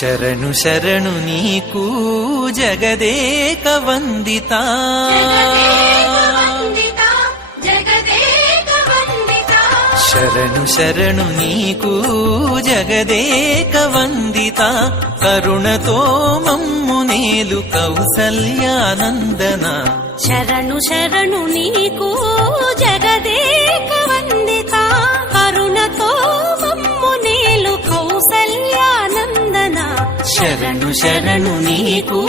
శరణు శరణు నీకు జగదేక వందిత. శరణు శరణు నీకు జగదేక వందిత. కరుణతో మమ్ము నేలు కౌసల్యానందన. శరణు శరణు నీకు జగదేక శరణు శరణు నీకు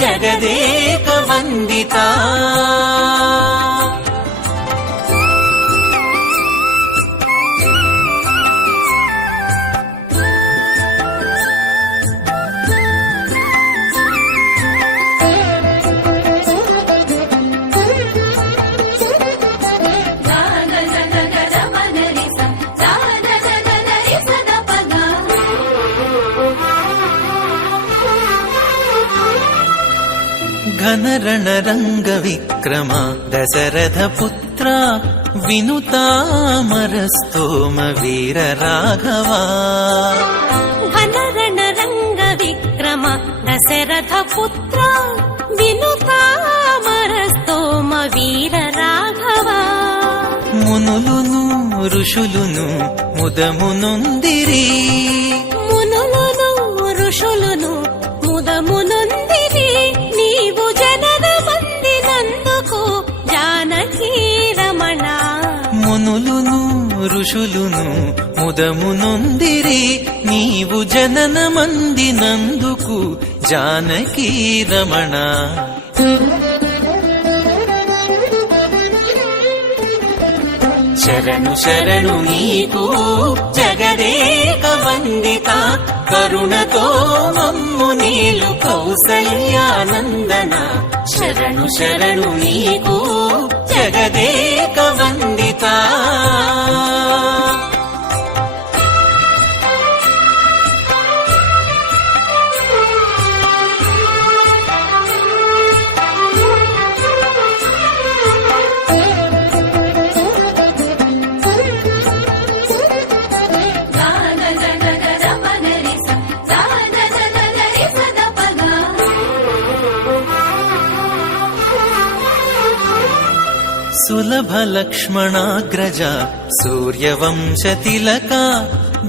జగదేక వందిత. ఘనరణ విక్రమ దశరథ పుత్ర వినుతామరస్తోమ వీర రాఘవా ఘనరణ రంగ విక్రమ దశరథ పుత్ర వినుతామరస్తోమ వీర రాఘవ మునులును ఋషులును ముదమునుందిరి. ఋషులును ముదమునొందిరి నీవు జనన మందినందుకు జానకీ రమణ. శరణు శరణు నీకు జగదేక వందిత కరుణతో మమ్ము నీలు కౌసల్యానందన. శరణు శరణు నీకు జగదేక వందిత. సులభ లక్ష్మణాగ్రజ సూర్యవంశ తిలక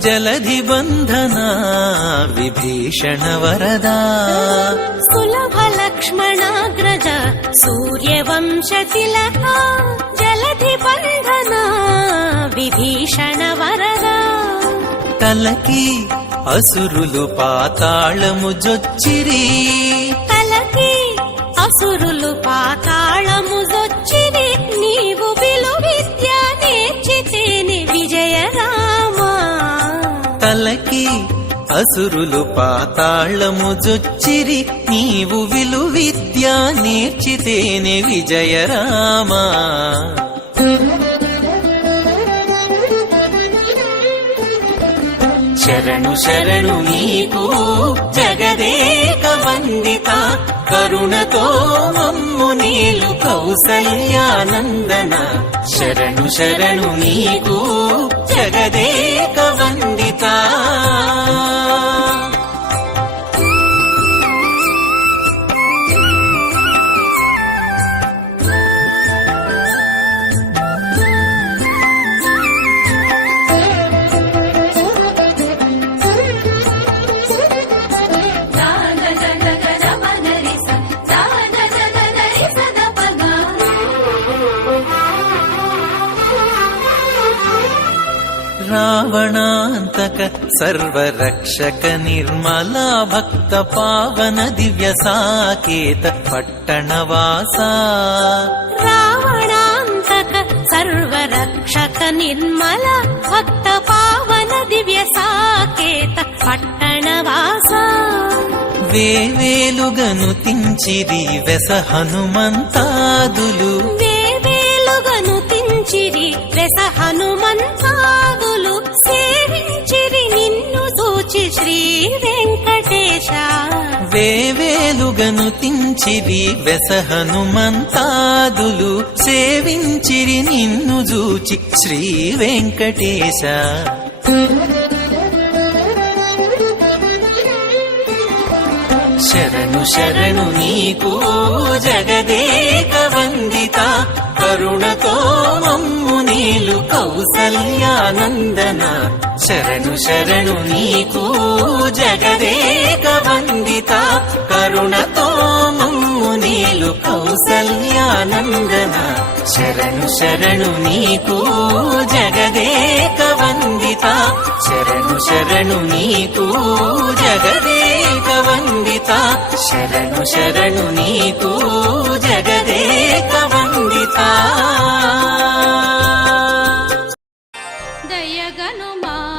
జలధి బంధన విభీషణ వరదా సులభ లక్ష్మణాగ్రజ సూర్యవంశ తిలక జలధి బంధన విభీషణ తలకి అసురులు పాతాళము జొచ్చిరి నీవు విలు విద్య నేర్చితేనే విజయరామా. శరణు శరణు నీకు జగదేక వందిత. కరుణతో మమ్ము నీలు కౌసల్యానందన. శరణు శరణు నీకు జగదేక వందిత రావణాంతక సర్వరక్షక నిర్మలా భక్త పావన దివ్య సాకేత పట్టణవాస రావణాంతక సర్వరక్షక నిర్మల భక్త పావన దివ్య సాకేత పట్టణవాస వేవేలుగను తించిరి వెస హనుమంతాదులు. వేవేలుగను తించిరి వెస హనుమంతాదులు సేవించిరి నిన్ను జూచి శ్రీ వెంకటేశ. శరణు శరణు నీకు జగదేక వందిత కరుణతో మమ్ము నీలు కౌసల్యానందన. శరణు శరణు నీకు జగదేక వందిత కరుణతో మమ్ము నీలు కౌసల్యానందన. శరణు శరణు నీకు జగదేక వందిత. శరణు శరణు నీకు జగదేక వందిత. శరణు శరణు నీకు జగదేక వందిత. దయగను మా